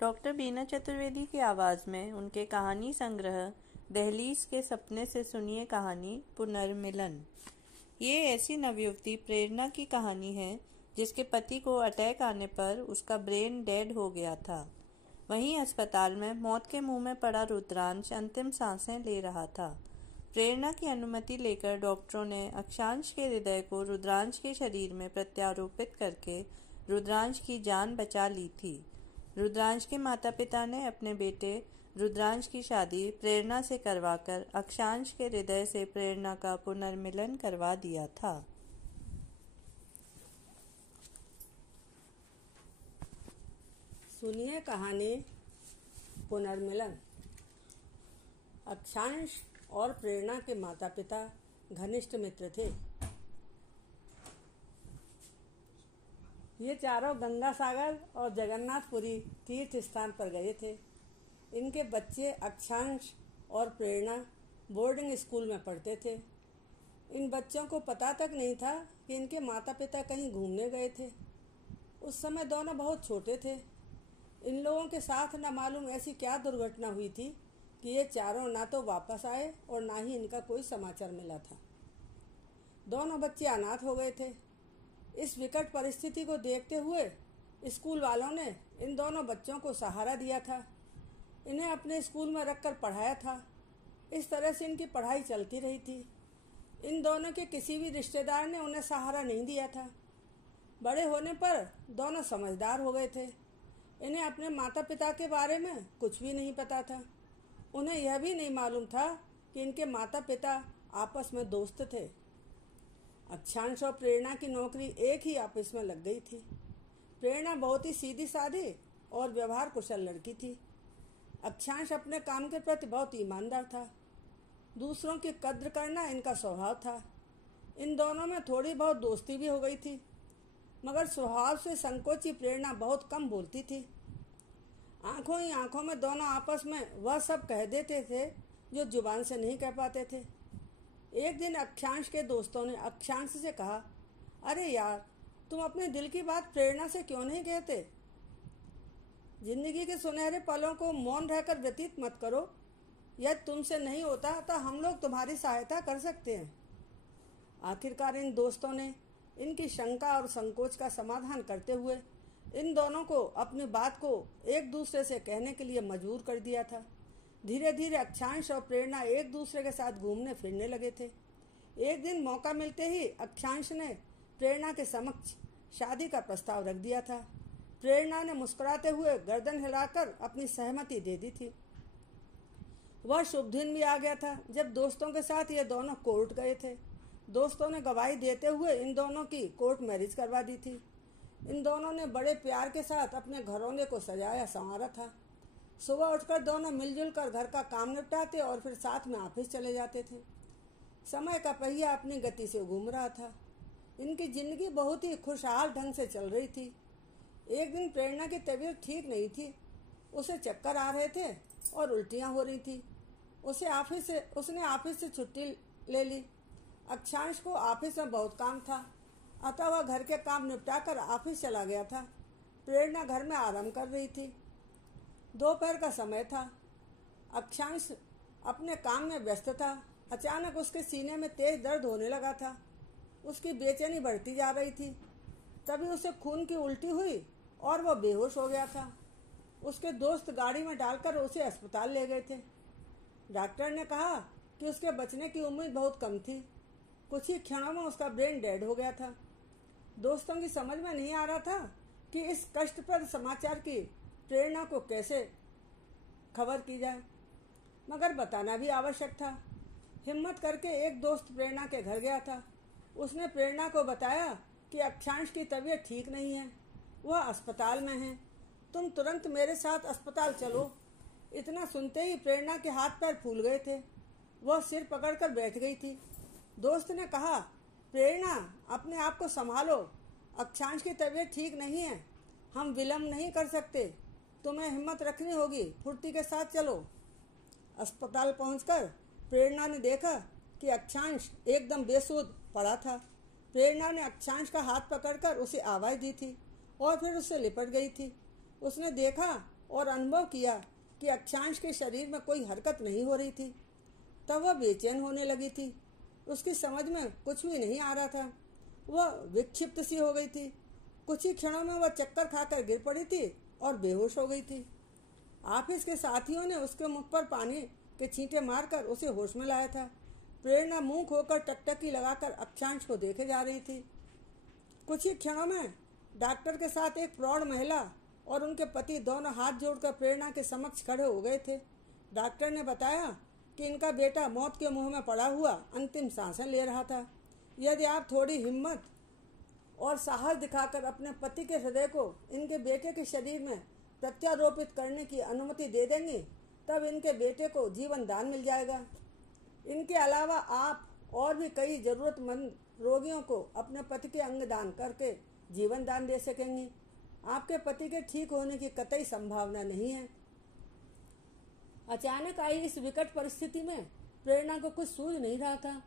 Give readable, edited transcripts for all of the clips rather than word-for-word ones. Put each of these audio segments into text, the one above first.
Doctor बीना चतुर्वेदी की आवाज़ में उनके कहानी संग्रह दहलीज के सपने से सुनिए कहानी पुनर्मिलन। ये ऐसी नवयुवती प्रेरणा की कहानी है जिसके पति को अटैक आने पर उसका ब्रेन डेड हो गया था। वहीं अस्पताल में मौत के मुंह में पड़ा रुद्रांश अंतिम सांसें ले रहा था। प्रेरणा की अनुमति लेकर डॉक्टरों ने अक्षांश के हृदय को रुद्रांश के शरीर में प्रत्यारोपित करके रुद्रांश की जान बचा ली थी। रुद्रांश के माता पिता ने अपने बेटे रुद्रांश की शादी प्रेरणा से करवाकर अक्षांश के हृदय से प्रेरणा का पुनर्मिलन करवा दिया था। सुनिए कहानी पुनर्मिलन। अक्षांश और प्रेरणा के माता पिता घनिष्ठ मित्र थे। ये चारों गंगा सागर और जगन्नाथपुरी तीर्थ स्थान पर गए थे। इनके बच्चे अक्षांश और प्रेरणा बोर्डिंग स्कूल में पढ़ते थे। इन बच्चों को पता तक नहीं था कि इनके माता पिता कहीं घूमने गए थे। उस समय दोनों बहुत छोटे थे। इन लोगों के साथ न मालूम ऐसी क्या दुर्घटना हुई थी कि ये चारों ना तो वापस आए और ना ही इनका कोई समाचार मिला था। दोनों बच्चे अनाथ हो गए थे। इस विकट परिस्थिति को देखते हुए स्कूल वालों ने इन दोनों बच्चों को सहारा दिया था। इन्हें अपने स्कूल में रखकर पढ़ाया था। इस तरह से इनकी पढ़ाई चलती रही थी। इन दोनों के किसी भी रिश्तेदार ने उन्हें सहारा नहीं दिया था। बड़े होने पर दोनों समझदार हो गए थे। इन्हें अपने माता पिता के बारे में कुछ भी नहीं पता था। उन्हें यह भी नहीं मालूम था कि इनके माता पिता आपस में दोस्त थे। अक्षांश और प्रेरणा की नौकरी एक ही ऑफिस में लग गई थी। प्रेरणा बहुत ही सीधी सादी और व्यवहार कुशल लड़की थी। अक्षांश अपने काम के प्रति बहुत ईमानदार था। दूसरों की कद्र करना इनका स्वभाव था। इन दोनों में थोड़ी बहुत दोस्ती भी हो गई थी, मगर स्वभाव से संकोची प्रेरणा बहुत कम बोलती थी। आंखों ही आंखों में दोनों आपस में वह सब कह देते थे जो जुबान से नहीं कह पाते थे। एक दिन अक्षांश के दोस्तों ने अक्षांश से कहा, अरे यार, तुम अपने दिल की बात प्रेरणा से क्यों नहीं कहते? जिंदगी के सुनहरे पलों को मौन रहकर व्यतीत मत करो। यदि तुमसे नहीं होता तो हम लोग तुम्हारी सहायता कर सकते हैं। आखिरकार इन दोस्तों ने इनकी शंका और संकोच का समाधान करते हुए इन दोनों को अपनी बात को एक दूसरे से कहने के लिए मजबूर कर दिया था। धीरे धीरे अक्षांश और प्रेरणा एक दूसरे के साथ घूमने फिरने लगे थे। एक दिन मौका मिलते ही अक्षांश ने प्रेरणा के समक्ष शादी का प्रस्ताव रख दिया था। प्रेरणा ने मुस्कुराते हुए गर्दन हिलाकर अपनी सहमति दे दी थी। वह शुभ दिन भी आ गया था जब दोस्तों के साथ ये दोनों कोर्ट गए थे। दोस्तों ने गवाही देते हुए इन दोनों की कोर्ट मैरिज करवा दी थी। इन दोनों ने बड़े प्यार के साथ अपने घरौंदे को सजाया संवारा था। सुबह उठकर दोनों मिलजुल कर घर का काम निपटाते और फिर साथ में ऑफिस चले जाते थे। समय का पहिया अपनी गति से घूम रहा था। इनकी जिंदगी बहुत ही खुशहाल ढंग से चल रही थी। एक दिन प्रेरणा की तबीयत ठीक नहीं थी। उसे चक्कर आ रहे थे और उल्टियां हो रही थी। उसने ऑफिस से छुट्टी ले ली। अक्षांश को ऑफिस में बहुत काम था, अतः वह घर के काम निपटाकर ऑफिस चला गया था। प्रेरणा घर में आराम कर रही थी। दोपहर का समय था। अक्षांश अपने काम में व्यस्त था। अचानक उसके सीने में तेज दर्द होने लगा था। उसकी बेचैनी बढ़ती जा रही थी। तभी उसे खून की उल्टी हुई और वह बेहोश हो गया था। उसके दोस्त गाड़ी में डालकर उसे अस्पताल ले गए थे। डॉक्टर ने कहा कि उसके बचने की उम्मीद बहुत कम थी। कुछ ही क्षणों में उसका ब्रेन डेड हो गया था। दोस्तों की समझ में नहीं आ रहा था कि इस कष्टप्रद समाचार की प्रेरणा को कैसे खबर की जाए, मगर बताना भी आवश्यक था। हिम्मत करके एक दोस्त प्रेरणा के घर गया था। उसने प्रेरणा को बताया कि अक्षांश की तबीयत ठीक नहीं है, वह अस्पताल में है। तुम तुरंत मेरे साथ अस्पताल चलो। इतना सुनते ही प्रेरणा के हाथ पैर फूल गए थे। वह सिर पकड़कर बैठ गई थी। दोस्त ने कहा, प्रेरणा, अपने आप को संभालो। अक्षांश की तबीयत ठीक नहीं है। हम विलम्ब नहीं कर सकते। तुम्हें हिम्मत रखनी होगी। फुर्ती के साथ चलो। अस्पताल पहुंचकर प्रेरणा ने देखा कि अक्षांश एकदम बेसुध पड़ा था। प्रेरणा ने अक्षांश का हाथ पकड़कर उसे आवाज़ दी थी और फिर उससे लिपट गई थी। उसने देखा और अनुभव किया कि अक्षांश के शरीर में कोई हरकत नहीं हो रही थी, तब वह बेचैन होने लगी थी। उसकी समझ में कुछ भी नहीं आ रहा था। वह विक्षिप्त सी हो गई थी। कुछ ही क्षणों में वह चक्कर खाकर गिर पड़ी थी और बेहोश हो गई थी। ऑफिस के साथियों ने उसके मुख पर पानी के छींटे मारकर उसे होश में लाया था। प्रेरणा मुंह खोकर टकटकी लगाकर अक्षांश को देखे जा रही थी। कुछ ही क्षणों में डॉक्टर के साथ एक प्रौढ़ महिला और उनके पति दोनों हाथ जोड़कर प्रेरणा के समक्ष खड़े हो गए थे। डॉक्टर ने बताया कि इनका बेटा मौत के मुंह में पड़ा हुआ अंतिम सांसें ले रहा था। यदि आप थोड़ी हिम्मत और साहस दिखाकर अपने पति के हृदय को इनके बेटे के शरीर में प्रत्यारोपित करने की अनुमति दे देंगी, तब इनके बेटे को जीवन दान मिल जाएगा। इनके अलावा आप और भी कई जरूरतमंद रोगियों को अपने पति के अंग दान करके जीवन दान दे सकेंगी। आपके पति के ठीक होने की कतई संभावना नहीं है। अचानक आई इस विकट परिस्थिति में प्रेरणा को कुछ सूझ नहीं रहा था।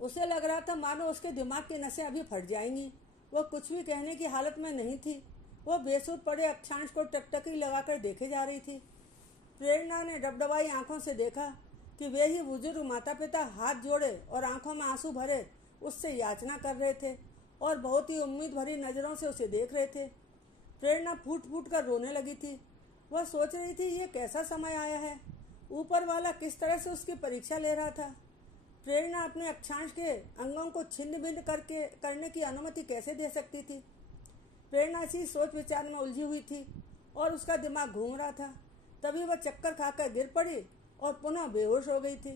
उसे लग रहा था मानो उसके दिमाग की नसें अभी फट जाएंगी। वह कुछ भी कहने की हालत में नहीं थी। वह बेसुध पड़े अक्षांश को टकटकी लगाकर देखे जा रही थी। प्रेरणा ने डबडबाई आंखों से देखा कि वे ही बुजुर्ग माता पिता हाथ जोड़े और आंखों में आंसू भरे उससे याचना कर रहे थे और बहुत ही उम्मीद भरी नजरों से उसे देख रहे थे। प्रेरणा फूट फूट कर रोने लगी थी। वह सोच रही थी ये कैसा समय आया है। ऊपर वाला किस तरह से उसकी परीक्षा ले रहा था। प्रेरणा अपने अक्षांश के अंगों को छिन्न भिन्न करने की अनुमति कैसे दे सकती थी। प्रेरणा इसी सोच विचार में उलझी हुई थी और उसका दिमाग घूम रहा था। तभी वह चक्कर खाकर गिर पड़ी और पुनः बेहोश हो गई थी।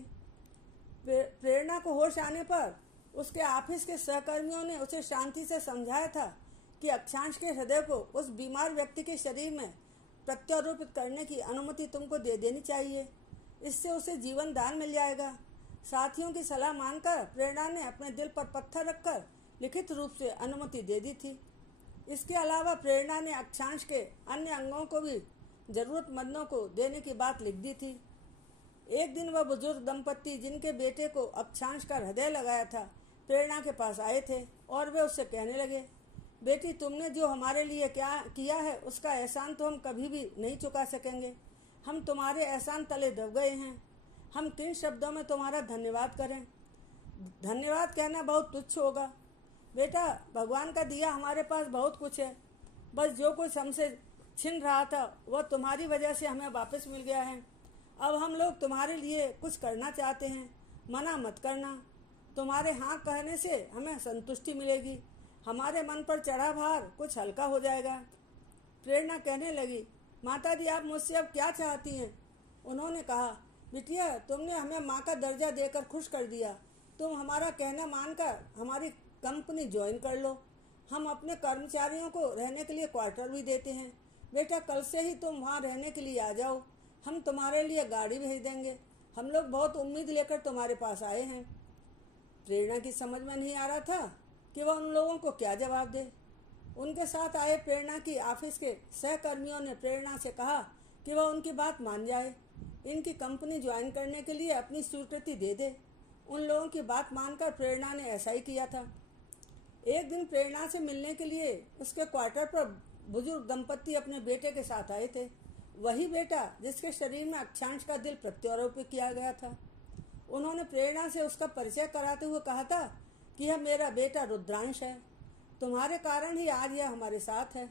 प्रेरणा को होश आने पर उसके ऑफिस के सहकर्मियों ने उसे शांति से समझाया था कि अक्षांश के हृदय को उस बीमार व्यक्ति के शरीर में प्रत्यारोपित करने की अनुमति तुमको दे देनी चाहिए। इससे उसे जीवन दान मिल जाएगा। साथियों की सलाह मानकर प्रेरणा ने अपने दिल पर पत्थर रखकर लिखित रूप से अनुमति दे दी थी। इसके अलावा प्रेरणा ने अक्षांश के अन्य अंगों को भी जरूरतमंदों को देने की बात लिख दी थी। एक दिन वह बुजुर्ग दंपत्ति जिनके बेटे को अक्षांश का हृदय लगाया था प्रेरणा के पास आए थे और वे उससे कहने लगे, बेटी तुमने जो हमारे लिए क्या किया है उसका एहसान तो हम कभी भी नहीं चुका सकेंगे। हम तुम्हारे एहसान तले दब गए हैं। हम किन शब्दों में तुम्हारा धन्यवाद करें। धन्यवाद कहना बहुत तुच्छ होगा। बेटा भगवान का दिया हमारे पास बहुत कुछ है। बस जो कुछ हमसे छिन रहा था वह तुम्हारी वजह से हमें वापस मिल गया है। अब हम लोग तुम्हारे लिए कुछ करना चाहते हैं। मना मत करना। तुम्हारे हाँ कहने से हमें संतुष्टि मिलेगी। हमारे मन पर चढ़ा भार कुछ हल्का हो जाएगा। प्रेरणा कहने लगी, माता जी आप मुझसे अब क्या चाहती हैं। उन्होंने कहा, बिटिया तुमने हमें माँ का दर्जा देकर खुश कर दिया। तुम हमारा कहना मानकर हमारी कंपनी ज्वाइन कर लो। हम अपने कर्मचारियों को रहने के लिए क्वार्टर भी देते हैं। बेटा कल से ही तुम वहाँ रहने के लिए आ जाओ। हम तुम्हारे लिए गाड़ी भेज देंगे। हम लोग बहुत उम्मीद लेकर तुम्हारे पास आए हैं। प्रेरणा की समझ में नहीं आ रहा था कि वह उन लोगों को क्या जवाब दे। उनके साथ आए प्रेरणा की ऑफिस के सहकर्मियों ने प्रेरणा से कहा कि वह उनकी बात मान जाए, इनकी कंपनी ज्वाइन करने के लिए अपनी स्वीकृति दे दे। उन लोगों की बात मानकर प्रेरणा ने ऐसा ही किया था। एक दिन प्रेरणा से मिलने के लिए उसके क्वार्टर पर बुजुर्ग दंपत्ति अपने बेटे के साथ आए थे। वही बेटा जिसके शरीर में अक्षांश का दिल प्रत्यारोपित किया गया था। उन्होंने प्रेरणा से उसका परिचय कराते हुए कहा था कि यह मेरा बेटा रुद्रांश है। तुम्हारे कारण ही आज यह हमारे साथ है।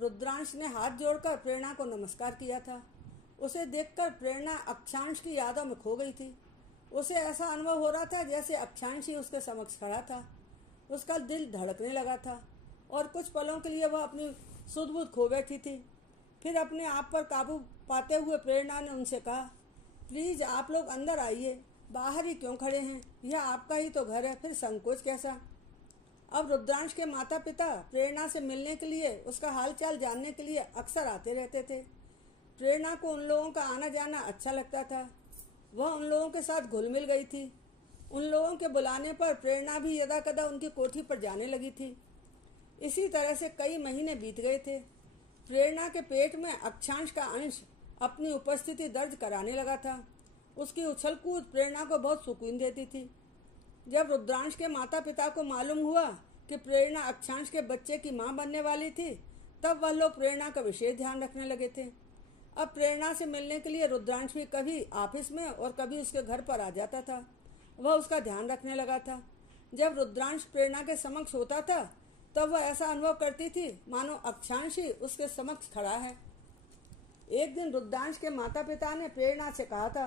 रुद्रांश ने हाथ जोड़कर प्रेरणा को नमस्कार किया था। उसे देखकर प्रेरणा अक्षांश की यादों में खो गई थी। उसे ऐसा अनुभव हो रहा था जैसे अक्षांश ही उसके समक्ष खड़ा था। उसका दिल धड़कने लगा था और कुछ पलों के लिए वह अपनी सुध-बुध खो बैठी थी। फिर अपने आप पर काबू पाते हुए प्रेरणा ने उनसे कहा, प्लीज आप लोग अंदर आइए। बाहर ही क्यों खड़े हैं। यह आपका ही तो घर है, फिर संकोच कैसा। अब रुद्रांश के माता पिता प्रेरणा से मिलने के लिए, उसका हालचाल जानने के लिए अक्सर आते रहते थे। प्रेरणा को उन लोगों का आना जाना अच्छा लगता था। वह उन लोगों के साथ घुल मिल गई थी। उन लोगों के बुलाने पर प्रेरणा भी यदा कदा उनकी कोठी पर जाने लगी थी। इसी तरह से कई महीने बीत गए थे। प्रेरणा के पेट में अक्षांश का अंश अपनी उपस्थिति दर्ज कराने लगा था। उसकी उछल कूद प्रेरणा को बहुत सुकून देती थी। जब रुद्रांश के माता पिता को मालूम हुआ कि प्रेरणा अक्षांश के बच्चे की मां बनने वाली थी, तब वह लोग प्रेरणा का विशेष ध्यान रखने लगे थे। अब प्रेरणा से मिलने के लिए रुद्रांश भी कभी ऑफिस में और कभी उसके घर पर आ जाता था। वह उसका ध्यान रखने लगा था। जब रुद्रांश प्रेरणा के समक्ष होता था तब वह ऐसा अनुभव करती थी मानो अक्षांश ही उसके समक्ष खड़ा है। एक दिन रुद्रांश के माता पिता ने प्रेरणा से कहा था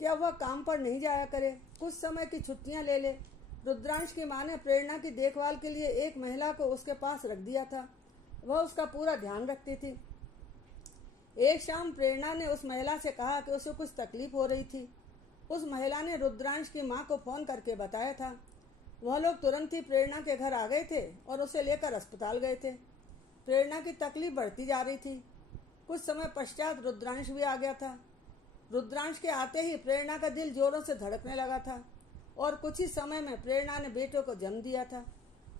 कि अब वह काम पर नहीं जाया करे, कुछ समय की छुट्टियां ले ले। रुद्रांश की मां ने प्रेरणा की देखभाल के लिए एक महिला को उसके पास रख दिया था। वह उसका पूरा ध्यान रखती थी। एक शाम प्रेरणा ने उस महिला से कहा कि उसे कुछ तकलीफ हो रही थी। उस महिला ने रुद्रांश की मां को फोन करके बताया था। वह लोग तुरंत ही प्रेरणा के घर आ गए थे और उसे लेकर अस्पताल गए थे। प्रेरणा की तकलीफ बढ़ती जा रही थी। कुछ समय पश्चात रुद्रांश भी आ गया था। रुद्रांश के आते ही प्रेरणा का दिल जोरों से धड़कने लगा था और कुछ ही समय में प्रेरणा ने बेटों को जन्म दिया था।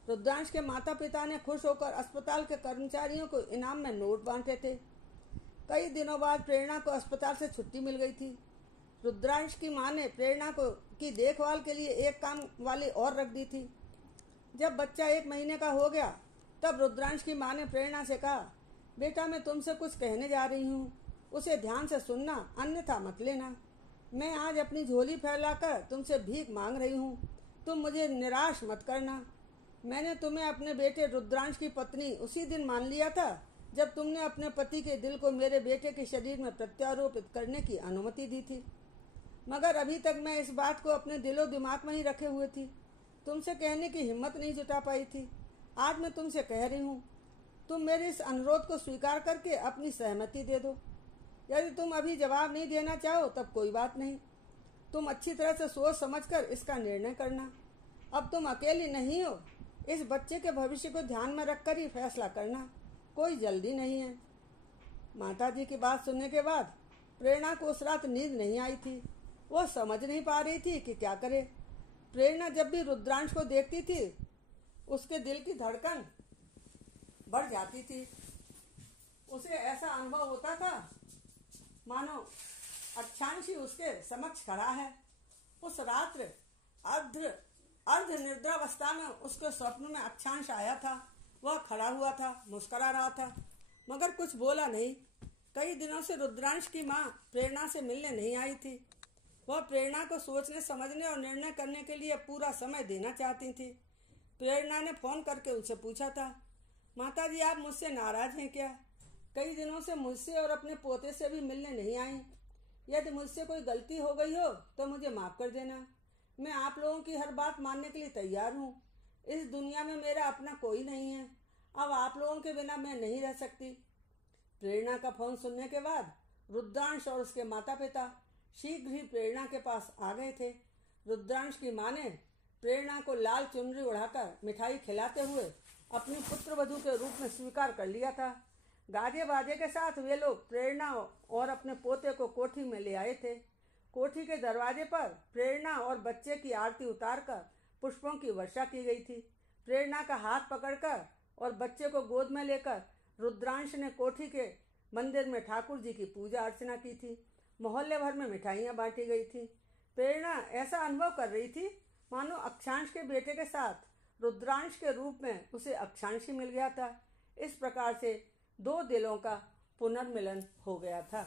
रुद्रांश के माता पिता ने खुश होकर अस्पताल के कर्मचारियों को इनाम में नोट बांटे थे। कई दिनों बाद प्रेरणा को अस्पताल से छुट्टी मिल गई थी। रुद्रांश की मां ने प्रेरणा को की देखभाल के लिए एक काम वाली और रख दी थी। जब बच्चा 1 महीने का हो गया तब रुद्रांश की मां ने प्रेरणा से कहा, बेटा मैं तुमसे कुछ कहने जा रही हूँ, उसे ध्यान से सुनना, अन्यथा मत लेना। मैं आज अपनी झोली फैलाकर तुमसे भीख मांग रही हूँ, तुम मुझे निराश मत करना। मैंने तुम्हें अपने बेटे रुद्रांश की पत्नी उसी दिन मान लिया था जब तुमने अपने पति के दिल को मेरे बेटे के शरीर में प्रत्यारोपित करने की अनुमति दी थी, मगर अभी तक मैं इस बात को अपने दिलो दिमाग में ही रखे हुए थी, तुमसे कहने की हिम्मत नहीं जुटा पाई थी। आज मैं तुमसे कह रही हूँ, तुम मेरे इस अनुरोध को स्वीकार करके अपनी सहमति दे दो। यदि तुम अभी जवाब नहीं देना चाहो तब कोई बात नहीं, तुम अच्छी तरह से सोच समझकर इसका निर्णय करना। अब तुम अकेली नहीं हो, इस बच्चे के भविष्य को ध्यान में रखकर ही फैसला करना, कोई जल्दी नहीं है। माताजी की बात सुनने के बाद प्रेरणा को उस रात नींद नहीं आई थी। वह समझ नहीं पा रही थी कि क्या करे। प्रेरणा जब भी रुद्रांश को देखती थी उसके दिल की धड़कन बढ़ जाती थी। उसे ऐसा अनुभव होता था मानो अक्षांश ही उसके समक्ष खड़ा है। उस रात्र अर्ध निद्रावस्था में उसके स्वप्न में अक्षांश आया था। वह खड़ा हुआ था, मुस्कुरा रहा था, मगर कुछ बोला नहीं। कई दिनों से रुद्रांश की मां प्रेरणा से मिलने नहीं आई थी। वह प्रेरणा को सोचने समझने और निर्णय करने के लिए पूरा समय देना चाहती थी। प्रेरणा ने फोन करके उनसे पूछा था, माताजी आप मुझसे नाराज हैं क्या? कई दिनों से मुझसे और अपने पोते से भी मिलने नहीं आई। यदि मुझसे कोई गलती हो गई हो तो मुझे माफ कर देना। मैं आप लोगों की हर बात मानने के लिए तैयार हूँ। इस दुनिया में मेरा अपना कोई नहीं है। अब आप लोगों के बिना मैं नहीं रह सकती। प्रेरणा का फोन सुनने के बाद रुद्रांश और उसके माता पिता शीघ्र ही प्रेरणा के पास आ गए थे। रुद्रांश की मां ने प्रेरणा को लाल चुनरी उड़ाकर मिठाई खिलाते हुए अपनी पुत्रवधू के रूप में स्वीकार कर लिया था। गाजे बाजे के साथ वे लोग प्रेरणा और अपने पोते को कोठी में ले आए थे। कोठी के दरवाजे पर प्रेरणा और बच्चे की आरती उतारकर पुष्पों की वर्षा की गई थी। प्रेरणा का हाथ पकड़कर और बच्चे को गोद में लेकर रुद्रांश ने कोठी के मंदिर में ठाकुर जी की पूजा अर्चना की थी। मोहल्ले भर में मिठाइयाँ बांटी गई थी। प्रेरणा ऐसा अनुभव कर रही थी मानो अक्षांश के बेटे के साथ रुद्रांश के रूप में उसे अक्षांश ही मिल गया था। इस प्रकार से 2 दिलों का पुनर्मिलन हो गया था।